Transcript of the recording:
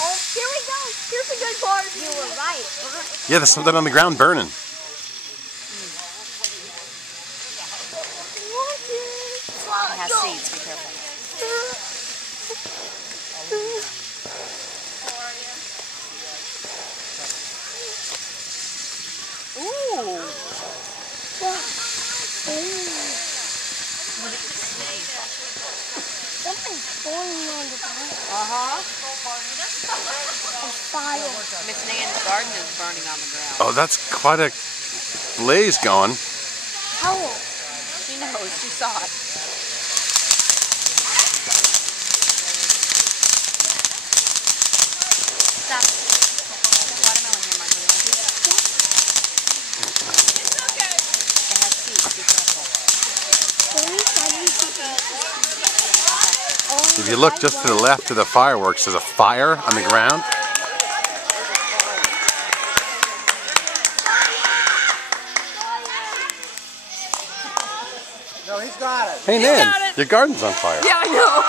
Oh, here we go. Here's a good part. You were right. Yeah, there's something on the ground burning. It has seeds, be careful. Ooh. Something's boiling on the ground. A fire. Miss Nan's garden is burning on the ground. Oh, that's quite a blaze going. How old? She knows. She saw it. Stop. Watermelon here, Marjorie. It's okay. It has seeds. Be careful. If you look just to the left of the fireworks, there's a fire on the ground. No, he's got it. Hey, Nan, your garden's on fire. Yeah, I know.